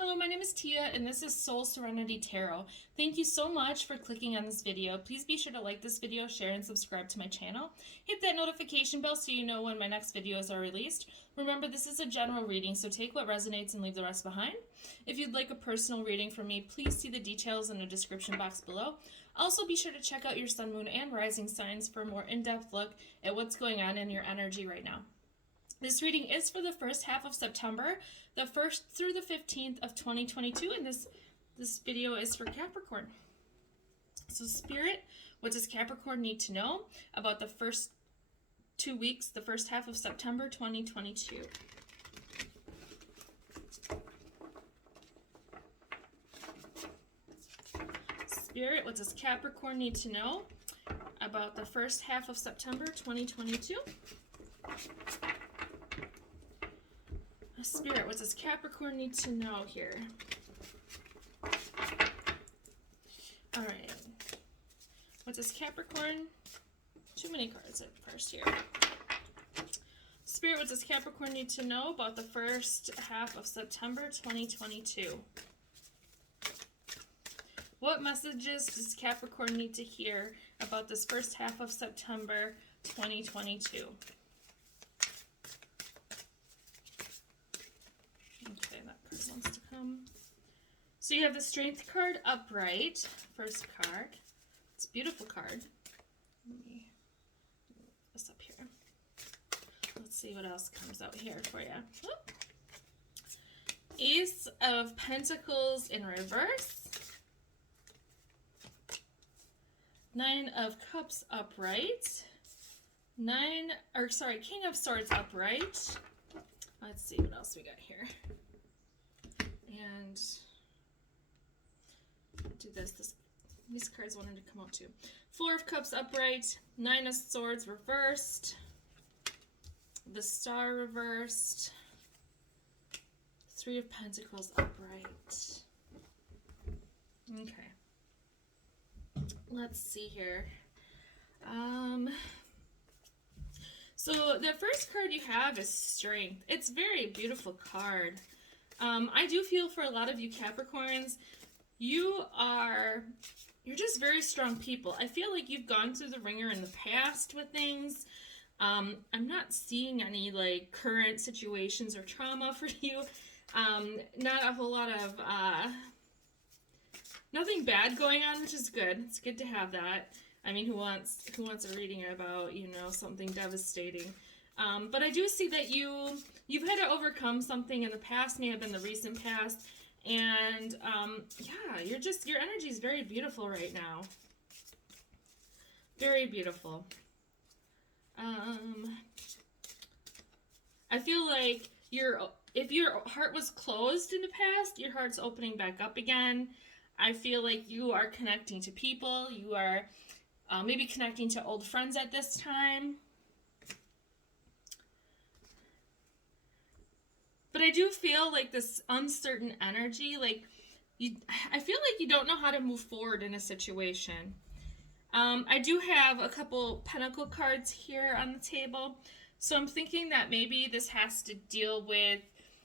Hello, my name is Tia, and this is Soul Serenity Tarot. Thank you so much for clicking on this video. Please be sure to like this video, share, and subscribe to my channel. Hit that notification bell so you know when my next videos are released. Remember, this is a general reading, so take what resonates and leave the rest behind. If you'd like a personal reading from me, please see the details in the description box below. Also, be sure to check out your sun, moon, and rising signs for a more in-depth look at what's going on in your energy right now. This reading is for the first half of September, the 1st through the 15th of 2022, and this video is for Capricorn. So Spirit, what does Capricorn need to know about the first 2 weeks, the first half of September 2022? Spirit, what does Capricorn need to know about the first half of September 2022? Spirit, what does Capricorn need to know here? Alright. What does Capricorn... Too many cards at first here. Spirit, what does Capricorn need to know about the first half of September 2022? What messages does Capricorn need to hear about this first half of September 2022? Wants to come. So you have the Strength card upright, first card. It's a beautiful card. Let me move this up here. Let's see what else comes out here for you. Whoop. Ace of Pentacles in reverse. Nine of Cups upright. King of Swords upright. Let's see what else we got here. And do these cards wanted to come out too. Four of Cups upright, Nine of Swords reversed, the Star reversed, Three of Pentacles upright. Okay. Let's see here. So the first card you have is Strength. It's a very beautiful card. I do feel for a lot of you Capricorns, you're just very strong people. I feel like you've gone through the ringer in the past with things. I'm not seeing any like current situations or trauma for you. Not a whole lot of, nothing bad going on, which is good. It's good to have that. I mean, who wants a reading about, something devastating? But I do see that you've had to overcome something in the past, may have been the recent past, and yeah, your energy is very beautiful right now. Very beautiful. I feel like if your heart was closed in the past, your heart's opening back up again. I feel like you are connecting to people. You are maybe connecting to old friends at this time. But I do feel like this uncertain energy, I feel like you don't know how to move forward in a situation. I do have a couple Pentacle cards here on the table. So I'm thinking that maybe this has to deal with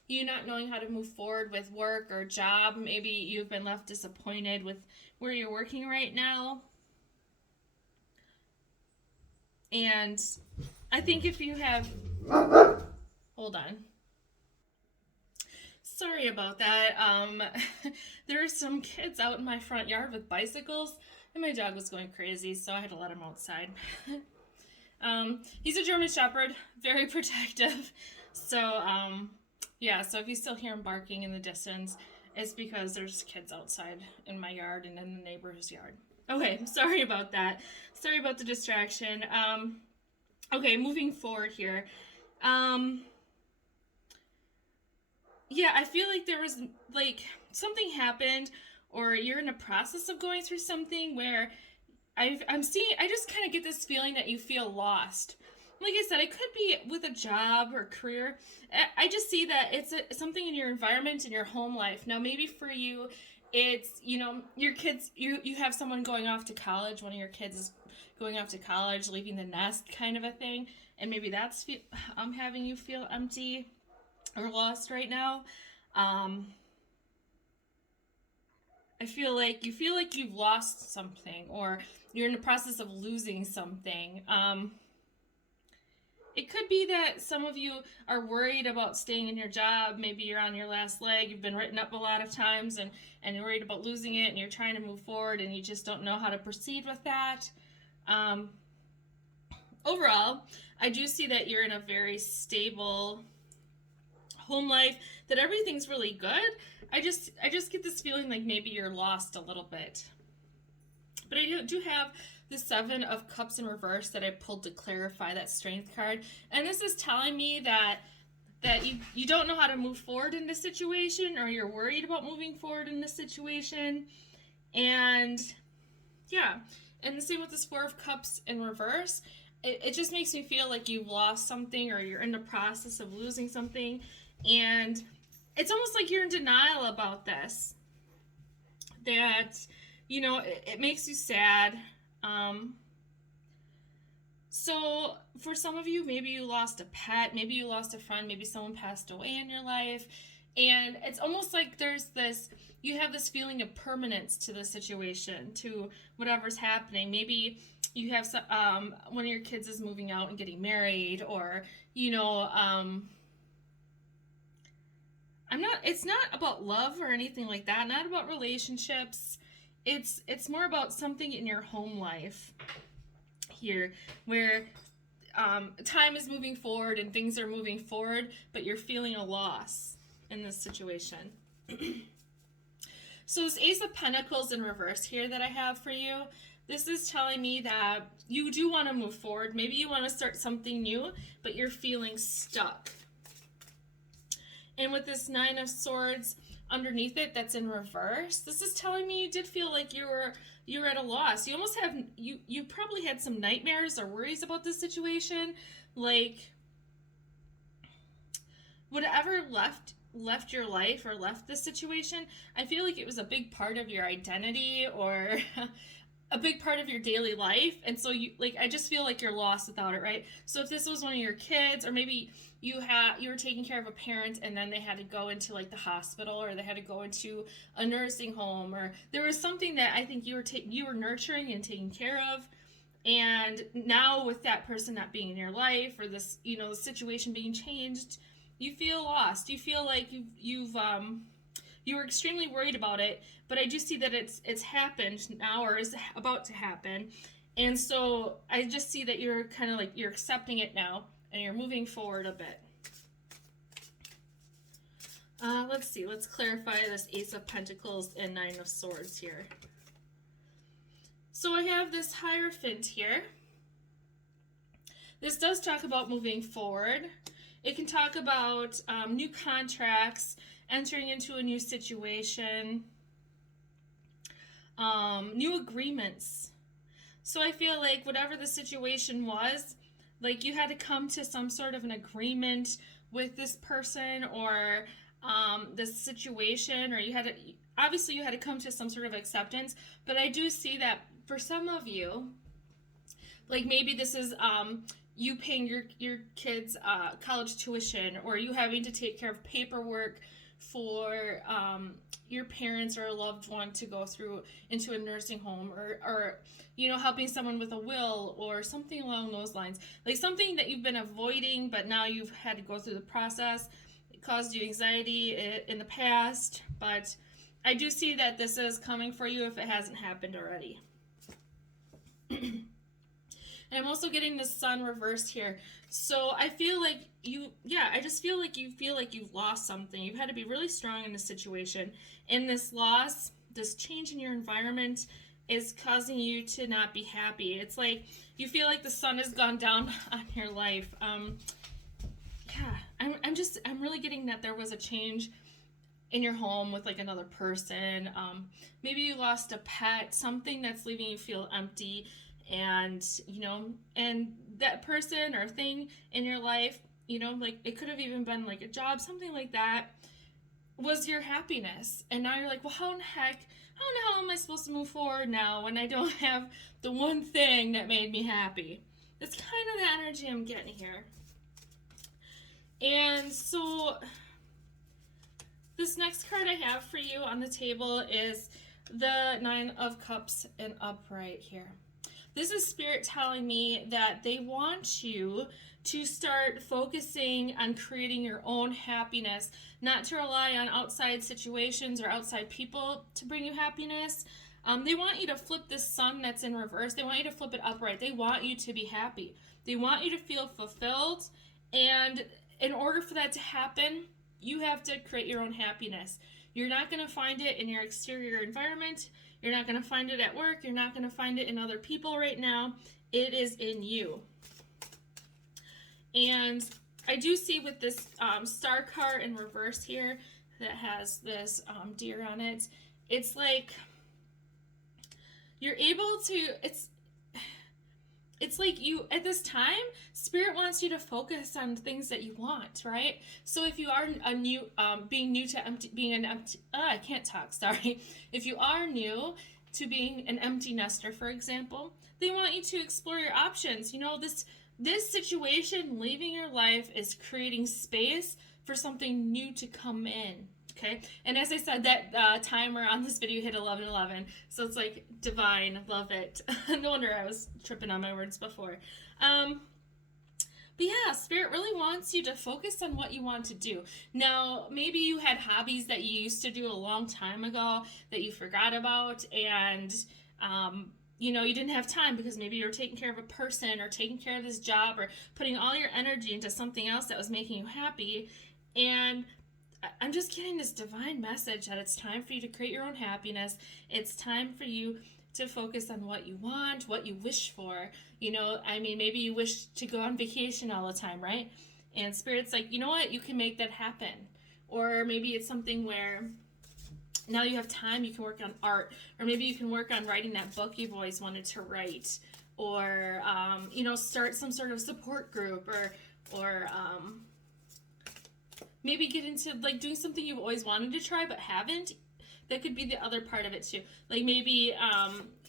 you not knowing how to move forward with work or job. Maybe you've been left disappointed with where you're working right now. And I think if you have... Hold on. Sorry about that. There are some kids out in my front yard with bicycles, and my dog was going crazy, so I had to let him outside. He's a German Shepherd, very protective. So, yeah, so if you still hear him barking in the distance, it's because there's kids outside in my yard and in the neighbor's yard. Okay, sorry about that. Sorry about the distraction. Okay, moving forward here. Yeah, I feel like there was, something happened, or you're in a process of going through something where I just kind of get this feeling that you feel lost. Like I said, it could be with a job or career. I just see that it's something in your environment, in your home life. Now, maybe for you, it's, your kids, you have someone going off to college, one of your kids is going off to college, leaving the nest kind of a thing, and maybe that's having you feel empty or lost right now. I feel like you've lost something, or you're in the process of losing something. It could be that some of you are worried about staying in your job. Maybe you're on your last leg. You've been written up a lot of times, and you're worried about losing it, and you're trying to move forward, and you just don't know how to proceed with that. Overall, I do see that you're in a very stable home life, that everything's really good. I just get this feeling like maybe you're lost a little bit. But I do have the Seven of Cups in reverse that I pulled to clarify that Strength card. And this is telling me that you don't know how to move forward in this situation, or you're worried about moving forward in this situation. And yeah, and the same with this Four of Cups in reverse. It just makes me feel like you've lost something, or you're in the process of losing something. And it's almost like you're in denial about this. That, you know, it makes you sad. So for some of you, maybe you lost a pet, maybe you lost a friend, maybe someone passed away in your life. And it's almost like you have this feeling of permanence to the situation, to whatever's happening. Maybe you have one of your kids is moving out and getting married, or, you know, it's not about love or anything like that, not about relationships. It's more about something in your home life here, where time is moving forward and things are moving forward, but you're feeling a loss in this situation. So this Ace of Pentacles in reverse here that I have for you, this is telling me that you do want to move forward. Maybe you want to start something new, but you're feeling stuck. And with this Nine of Swords underneath it that's in reverse, this is telling me you did feel like you were at a loss. You almost have, you probably had some nightmares or worries about this situation. Like, whatever left your life or left this situation, I feel like it was a big part of your identity, or a big part of your daily life. And so I just feel like you're lost without it, right? So if this was one of your kids, or maybe you were taking care of a parent and then they had to go into like the hospital, or they had to go into a nursing home, or there was something that I think you were nurturing and taking care of. And now with that person not being in your life, or this, you know, the situation being changed, you feel lost. You feel like you were extremely worried about it, but I do see that it's happened now, or is about to happen. And so I just see that you're kind of like, you're accepting it now, and you're moving forward a bit. Let's see. Let's clarify this Ace of Pentacles and Nine of Swords here. So I have this Hierophant here. This does talk about moving forward. It can talk about new contracts, entering into a new situation, new agreements. So I feel like whatever the situation was, like you had to come to some sort of an agreement with this person, or this situation, or you had to come to some sort of acceptance. But I do see that for some of you, like maybe this is you paying your kids college tuition, or you having to take care of paperwork for your parents or a loved one to go through into a nursing home, or you know, helping someone with a will, or something along those lines. Like something that you've been avoiding, but now you've had to go through the process. It caused you anxiety in the past, but I do see that this is coming for you if it hasn't happened already. And I'm also getting the Sun reversed here. So I feel like I just feel like you've lost something. You've had to be really strong in this situation. And this loss, this change in your environment is causing you to not be happy. It's like you feel like the sun has gone down on your life. I'm really getting that there was a change in your home with like another person. Maybe you lost a pet, something that's leaving you feel empty. And, you know, and that person or thing in your life, you know, like it could have even been like a job, something like that, was your happiness. And now you're like, well, how in the hell am I supposed to move forward now when I don't have the one thing that made me happy? It's kind of the energy I'm getting here. And so this next card I have for you on the table is the Nine of Cups and upright here. This is Spirit telling me that they want you to start focusing on creating your own happiness, not to rely on outside situations or outside people to bring you happiness. They want you to flip this sun that's in reverse. They want you to flip it upright. They want you to be happy. They want you to feel fulfilled. And in order for that to happen, you have to create your own happiness. You're not going to find it in your exterior environment. You're not going to find it at work. You're not going to find it in other people right now. It is in you. And I do see with this star card in reverse here that has this deer on it, it's like you're able to, it's like you, at this time, Spirit wants you to focus on things that you want, right? So if you are being new to I can't talk, sorry. If you are new to being an empty nester, for example, they want you to explore your options. You know, this situation, leaving your life, is creating space for something new to come in. Okay, and as I said, that timer on this video hit 11:11, so it's like divine. Love it. No wonder I was tripping on my words before. But yeah, Spirit really wants you to focus on what you want to do. Now, maybe you had hobbies that you used to do a long time ago that you forgot about, and you know, you didn't have time because maybe you were taking care of a person or taking care of this job or putting all your energy into something else that was making you happy. And I'm just getting this divine message that it's time for you to create your own happiness. It's time for you to focus on what you want, what you wish for. You know, I mean, maybe you wish to go on vacation all the time, right? And Spirit's like, you know what? You can make that happen. Or maybe it's something where now you have time, you can work on art. Or maybe you can work on writing that book you've always wanted to write. Or, you know, start some sort of support group. Or maybe get into like doing something you've always wanted to try but haven't. That could be the other part of it too. Like maybe,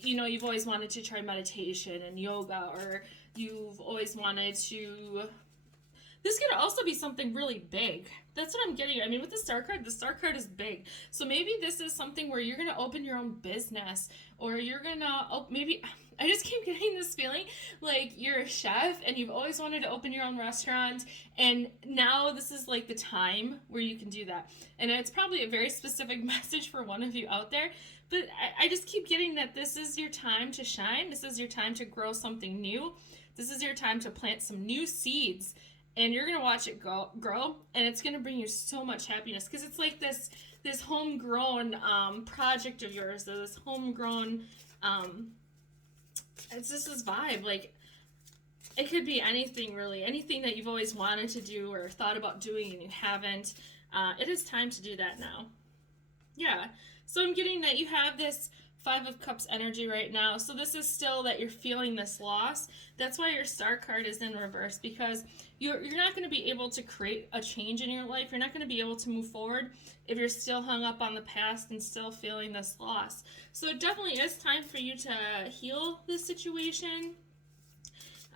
you know, you've always wanted to try meditation and yoga, or you've always wanted to... This could also be something really big. That's what I'm getting. I mean, with the star card is big. So maybe this is something where you're going to open your own business, or you're going to, maybe, I just keep getting this feeling like you're a chef and you've always wanted to open your own restaurant, and now this is like the time where you can do that. And it's probably a very specific message for one of you out there, but I just keep getting that this is your time to shine. This is your time to grow something new. This is your time to plant some new seeds. And you're going to watch it grow, and it's going to bring you so much happiness, because it's like this homegrown project of yours, this homegrown, it's just this vibe. Like, it could be anything, really, anything that you've always wanted to do or thought about doing and you haven't. It is time to do that now. Yeah, so I'm getting that you have this Five of Cups energy right now. So this is still that you're feeling this loss. That's why your star card is in reverse, because you're not going to be able to create a change in your life. You're not going to be able to move forward if you're still hung up on the past and still feeling this loss. So it definitely is time for you to heal this situation.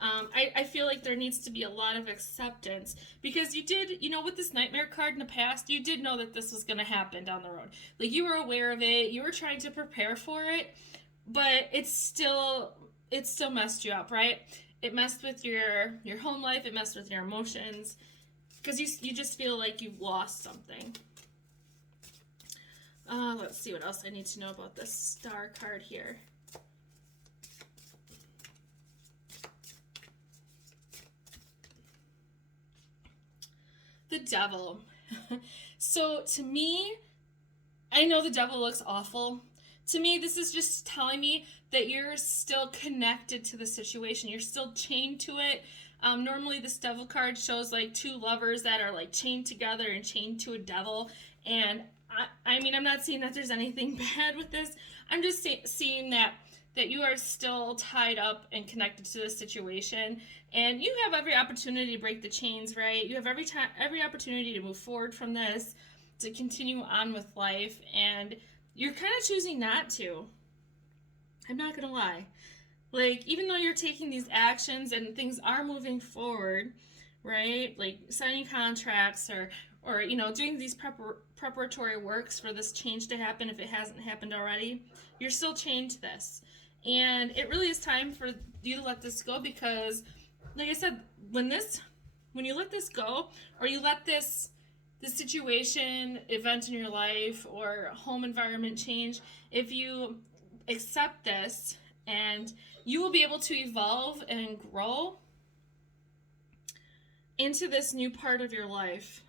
I feel like there needs to be a lot of acceptance, because you did, you know, with this nightmare card in the past, you did know that this was going to happen down the road. Like, you were aware of it, you were trying to prepare for it, but it still messed you up, right? It messed with your home life, it messed with your emotions, because you just feel like you've lost something. Let's see what else I need to know about this star card here. The Devil. So to me, I know the Devil looks awful. To me, this is just telling me that you're still connected to the situation. You're still chained to it. Normally this Devil card shows like two lovers that are like chained together and chained to a devil. And I mean, I'm not saying that there's anything bad with this. I'm just seeing that you are still tied up and connected to the situation, and you have every opportunity to break the chains, right? You have every opportunity to move forward from this, to continue on with life, and you're kind of choosing not to. I'm not gonna lie. Like, even though you're taking these actions and things are moving forward, right? Like signing contracts or or, you know, doing these preparatory works for this change to happen if it hasn't happened already. You're still chained to this. And it really is time for you to let this go, because, like I said, when you let this go, or you let this situation, event in your life, or home environment change, if you accept this, and you will be able to evolve and grow into this new part of your life.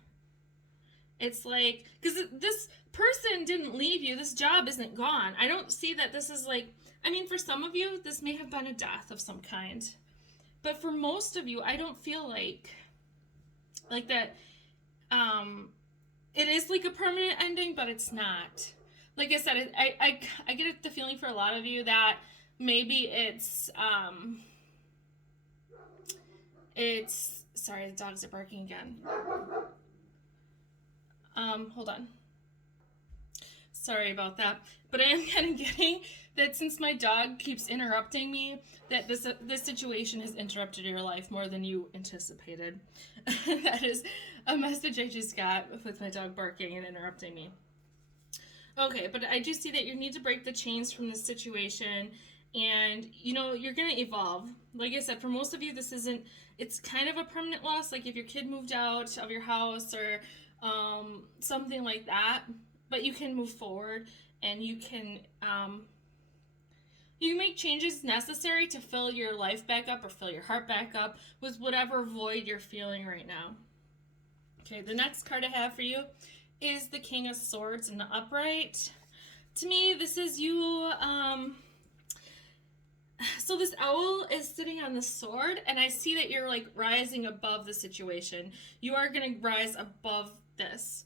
It's like, because this person didn't leave you, this job isn't gone. I don't see that this is like, I mean, for some of you, this may have been a death of some kind. But for most of you, I don't feel like that, it is like a permanent ending, but it's not. Like I said, I get the feeling for a lot of you that maybe it's, sorry, the dogs are barking again. Hold on. Sorry about that. But I am kind of getting that since my dog keeps interrupting me, that this situation has interrupted your life more than you anticipated. That is a message I just got with my dog barking and interrupting me. Okay, but I do see that you need to break the chains from this situation, and, you know, you're going to evolve. Like I said, for most of you, it's kind of a permanent loss, like if your kid moved out of your house or something like that, but you can move forward, and you can make changes necessary to fill your life back up, or fill your heart back up with whatever void you're feeling right now. Okay, the next card I have for you is the King of Swords in the upright. To me, this is you, so this owl is sitting on the sword, and I see that you're like rising above the situation. You are going to rise above this.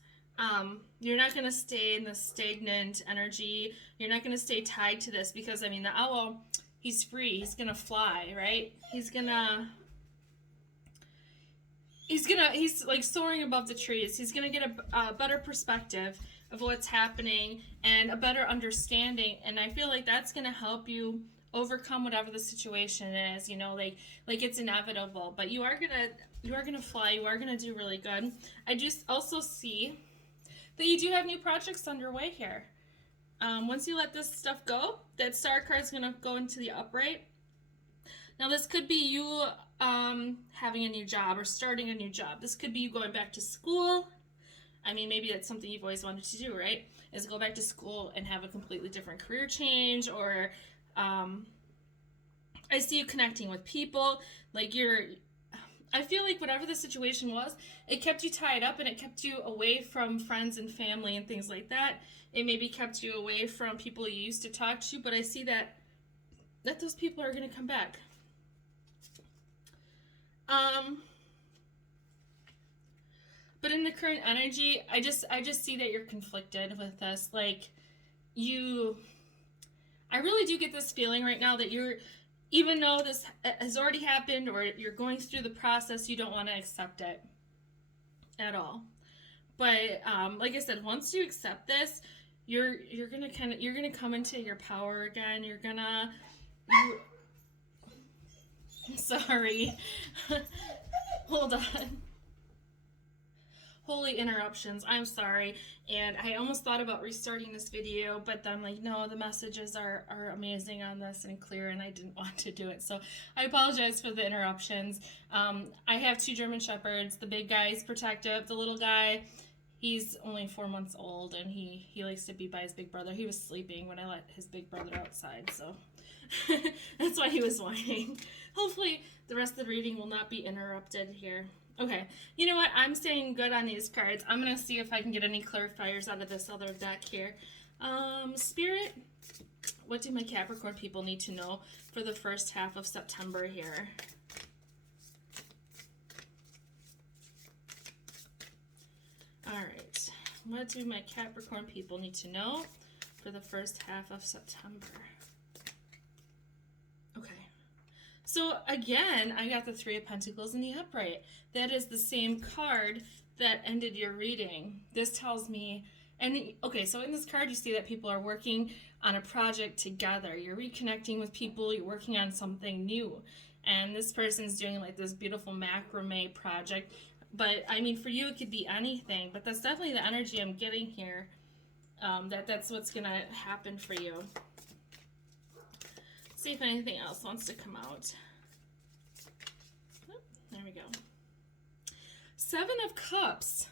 You're not going to stay in the stagnant energy. You're not going to stay tied to this, because, I mean, the owl, he's free. He's going to fly, right? He's like soaring above the trees. He's going to get a better perspective of what's happening and a better understanding. And I feel like that's going to help you overcome whatever the situation is, you know, like it's inevitable, but you are going to fly. You are going to do really good. I just also see that you do have new projects underway here. Once you let this stuff go, that star card is going to go into the upright. Now, this could be you having a new job or starting a new job. This could be you going back to school. I mean, maybe that's something you've always wanted to do, right? Is go back to school and have a completely different career change, or I see you connecting with people. Like I feel like whatever the situation was, it kept you tied up, and it kept you away from friends and family and things like that. It maybe kept you away from people you used to talk to, but I see that those people are going to come back. But in the current energy, I just see that you're conflicted with this. Like, I really do get this feeling right now that even though this has already happened, or you're going through the process, you don't want to accept it at all. But like I said, once you accept this, you're gonna come into your power again. Sorry. Hold on. Holy interruptions. I'm sorry. And I almost thought about restarting this video, but then, like, no, the messages are amazing on this and clear, and I didn't want to do it. So I apologize for the interruptions. I have 2 German Shepherds. The big guy is protective. The little guy, he's only 4 months old, and he likes to be by his big brother. He was sleeping when I let his big brother outside, so that's why he was whining. Hopefully the rest of the reading will not be interrupted here. Okay, you know what? I'm staying good on these cards. I'm going to see if I can get any clarifiers out of this other deck here. Spirit, what do my Capricorn people need to know for the first half of September here? All right, what do my Capricorn people need to know for the first half of September? Okay. So again, I got the 3 of Pentacles in the upright. That is the same card that ended your reading. This tells me, okay, so in this card you see that people are working on a project together. You're reconnecting with people, you're working on something new. And this person's doing like this beautiful macrame project But I mean, for you, it could be anything, but that's definitely the energy I'm getting here. That's what's going to happen for you. Let's see if anything else wants to come out. Oh, there we go. 7 of Cups.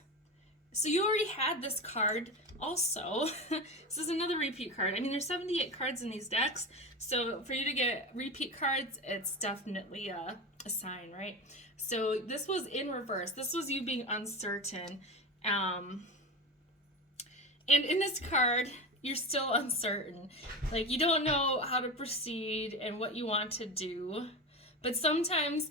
So you already had this card also. This is another repeat card. I mean, there's 78 cards in these decks. So for you to get repeat cards, it's definitely a sign, right? So this was in reverse. This was you being uncertain. And in this card, you're still uncertain. Like, you don't know how to proceed and what you want to do. But sometimes,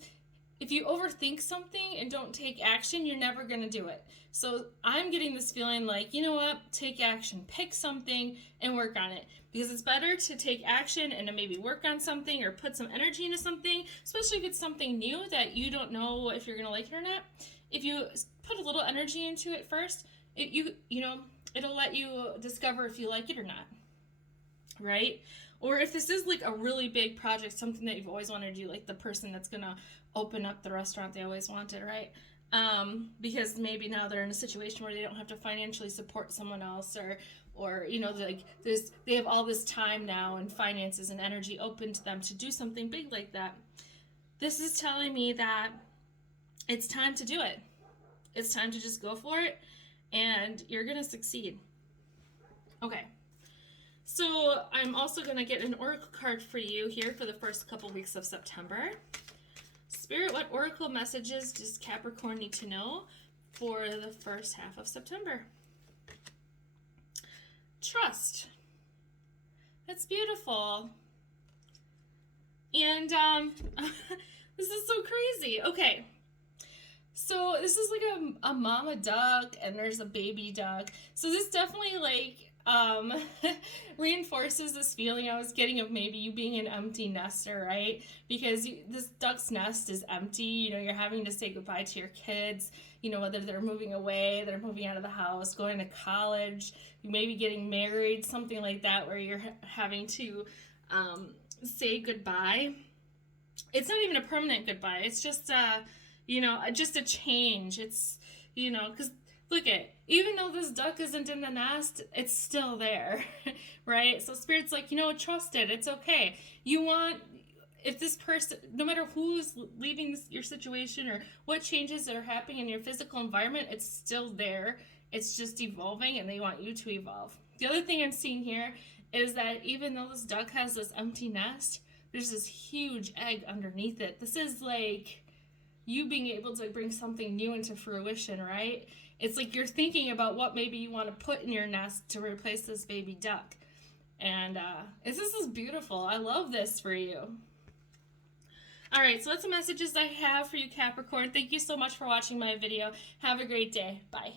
if you overthink something and don't take action, you're never going to do it. So I'm getting this feeling like, you know what? Take action. Pick something and work on it. Because it's better to take action and to maybe work on something or put some energy into something, especially if it's something new that you don't know if you're going to like it or not. If you put a little energy into it first, it'll let you discover if you like it or not, right? Or if this is like a really big project, something that you've always wanted to do, like the person that's going to open up the restaurant they always wanted, right? Because maybe now they're in a situation where they don't have to financially support someone else, or like they have all this time now and finances and energy open to them to do something big like that. This is telling me that it's time to do it. It's time to just go for it, and you're going to succeed. Okay. So I'm also going to get an oracle card for you here for the first couple weeks of September. Spirit, what oracle messages does Capricorn need to know for the first half of September? Trust. That's beautiful. And this is so crazy. Okay. So this is like a mama duck and there's a baby duck. So this definitely reinforces this feeling I was getting of maybe you being an empty nester, right? Because this duck's nest is empty. You're having to say goodbye to your kids, whether they're moving away, they're moving out of the house, going to college, you may be getting married, something like that, where you're having to say goodbye. It's not even a permanent goodbye. It's just just a change. It's, because look even though this duck isn't in the nest, it's still there, right? So Spirit's like, trust it. It's okay. If this person, no matter who's leaving your situation or what changes that are happening in your physical environment, it's still there. It's just evolving, and they want you to evolve. The other thing I'm seeing here is that even though this duck has this empty nest, there's this huge egg underneath it. This is like you being able to bring something new into fruition, right? It's like you're thinking about what maybe you want to put in your nest to replace this baby duck. And this is beautiful. I love this for you. All right, so that's the messages I have for you, Capricorn. Thank you so much for watching my video. Have a great day. Bye.